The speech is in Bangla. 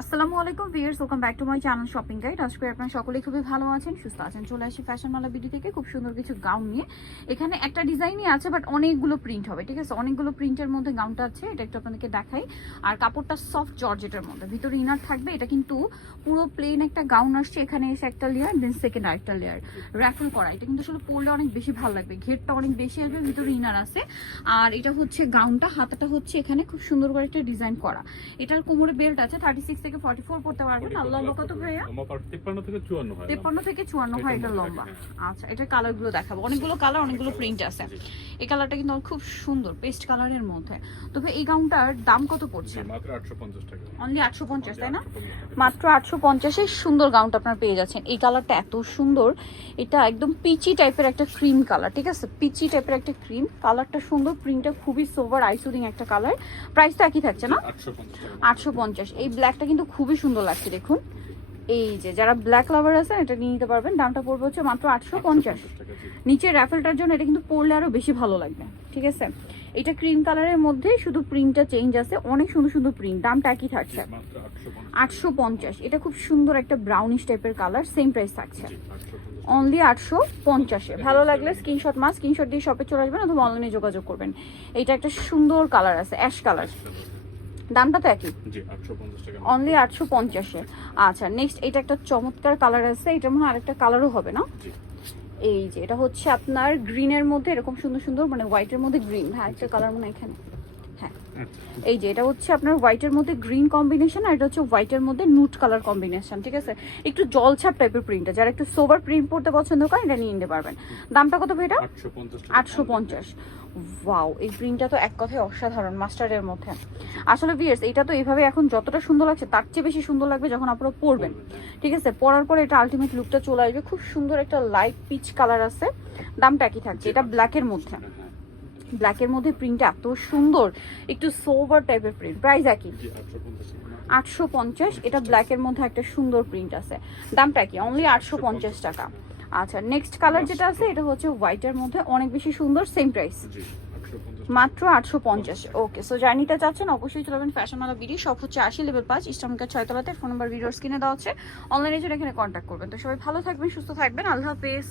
আসসালামু আলাইকুম viewers welcome back to my channel shopping guide. আজকে আপনারা সকলেই খুবই ভালো আছেন, সুস্থ আছেন। চলে আসি ফ্যাশন মালা বিডি থেকে খুব সুন্দর কিছু গাউন নিয়ে। এখানে একটা ডিজাইনই আছে বাট অনেকগুলো প্রিন্ট হবে, ঠিক আছে? অনেকগুলো প্রিন্টের মধ্যে গাউনটা আছে, এটা একটু আপনাদেরকে দেখাই। আর কাপড়টা সফট জর্জেটের মধ্যে, ভিতরে ইনার থাকবে, এটা কিন্তু পুরো প্লেন একটা গাউন আসছে, এখানে এসে একটা লেয়ার দেন সেকেন্ড আরেকটা লেয়ার র্যাফল করা, এটা কিন্তু আসলে পরলে অনেক বেশি ভালো লাগবে, ঘেরটা অনেক বেশি আসবে, ভিতরে ইনার আছে। আর এটা হচ্ছে গাউনটা হাতাটা হচ্ছে এখানে খুব সুন্দর করে একটা ডিজাইন করা। এটার কোমরে বেল্ট আছে থার্টি সিক্স থেকে ফর্টি ফোর পড়তে পারবে না? লম্বা কত ভাইয়া? লম্বা তিপ্পান্ন থেকে চুয়ান্ন হয় তেপ্পান্ন থেকে চুয়ান্ন হয় এটা লম্বা। আচ্ছা এটা কালারগুলো দেখাবো। অনেকগুলো কালার অনেকগুলো প্রিন্ট আছে। এই কালারটা কিন্তু খুব সুন্দর পেস্ট কালারের মধ্যে। তবে এই গাউনটার দাম কত পড়ছে? মাত্র আটশো পঞ্চাশ টাকা। অনলি আটশো পঞ্চাশ তাই না? মাত্র সুন্দর গাউনটা আপনার পেয়ে যাচ্ছেন। এই কালারটা এত সুন্দর এটা একদম পিচি টাইপের একটা ক্রিম কালার ঠিক আছে? পিচি টাইপের একটা ক্রিম কালারটা সুন্দর প্রিন্টটা খুবই সোভার আইসুদিং একটা কালার। প্রাইসটা একই থাকছে না? আটশো পঞ্চাশ টাকা। আটশো পঞ্চাশ। এই ব্ল্যাকটা কিন্তু খুবই সুন্দর লাগছে দেখুন। এই যে, যারা ব্ল্যাক লাভার আছেন, এটা নিয়ে নিতে পারবেন। দামটা পড়বে হচ্ছে মাত্র আটশো পঞ্চাশ। নিচের র্যাফেলটার জন্য এটা কিন্তু পরলে আরও বেশি ভালো লাগবে, ঠিক আছে? এটা ক্রিম কালারের মধ্যে শুধু প্রিন্টটা চেঞ্জ আছে, অনেক সুন্দর সুন্দর প্রিন্ট দামটা একই থাকছে। আটশো পঞ্চাশ। এটা খুব সুন্দর একটা ব্রাউনিশ টাইপের কালার সেম প্রাইস থাকছে। অনলি আটশো পঞ্চাশে। ভালো লাগলে স্ক্রিনশট মাস স্ক্রিনশট দিয়ে শপে চলে আসবেন অথবা অনলাইনে যোগাযোগ করবেন। এটা একটা সুন্দর কালার আছে অ্যাশ কালার দামটা তো একই। অনলি আটশো পঞ্চাশে আচ্ছা নেক্সট এটা একটা চমৎকার কালার আছে এটা মনে হয় আরেকটা কালারও হবে না? এই যে এটা হচ্ছে আপনার গ্রিনের মধ্যে এরকম সুন্দর সুন্দর মানে হোয়াইটের মধ্যে গ্রিন হ্যাঁ একটা কালার মনে হয় এখানে। এই যে এটা হচ্ছে আপনার হোয়াইটের মধ্যে গ্রিন কম্বিনেশন আর এটা হচ্ছে হোয়াইটের মধ্যে নুট কালার কম্বিনেশন ঠিক আছে? একটু জলছাপ টাইপের প্রিন্টটা যারা একটু সোবার প্রিন্ট পড়তে পছন্দ করেন এটা নিয়ে নিতে পারবেন। দামটা কত ভাই এটা? আটশো পঞ্চাশ। ওয়াও এই প্রিন্টটা তো এক কথায় অসাধারণ মাস্টারের মধ্যে। আসলে ভিয়ার্স এটা তো এইভাবে এখন যতটা সুন্দর লাগছে তার চেয়ে বেশি সুন্দর লাগবে যখন আপনারা পরবেন। ঠিক আছে? পরার পরে এটা আলটিমেট লুকটা চলে আসবে। খুব সুন্দর একটা লাইট পিচ কালার আছে। দামটা একই থাকছে এটা ব্ল্যাকের মধ্যে। হ্যাঁ, হ্যাঁ। ব্ল্যাকের মধ্যে প্রিন্টটা এত সুন্দর একটু সোভার টাইপের প্রিন্ট প্রাইস একই। আটশো পঞ্চাশ এটা ব্ল্যাকের মধ্যে একটা সুন্দর প্রিন্ট আছে। দামটা কি? অনলি আটশো পঞ্চাশ টাকা। আচ্ছা নেক্সট কালার যেটা আছে এটা হচ্ছে হোয়াইটের মধ্যে অনেক বেশি সুন্দর সেম প্রাইস মাত্র আটশো পঞ্চাশ। ওকে সো জার্নিটা চাচ্ছেন অবশ্যই চলে যাবেন ফ্যাশনওয়ালা বিডি সব হচ্ছে আশি লেভেল পাঁচ ইস্টামকার ছয়তলাতে ফোন নাম্বার ভিডিওর স্ক্রিনে দেওয়া হচ্ছে অনলাইনে জন্য এখানে কন্ট্যাক্ট করবেন। তো সবাই ভালো থাকবেন সুস্থ থাকবেন আল্লাহ হাফেজ।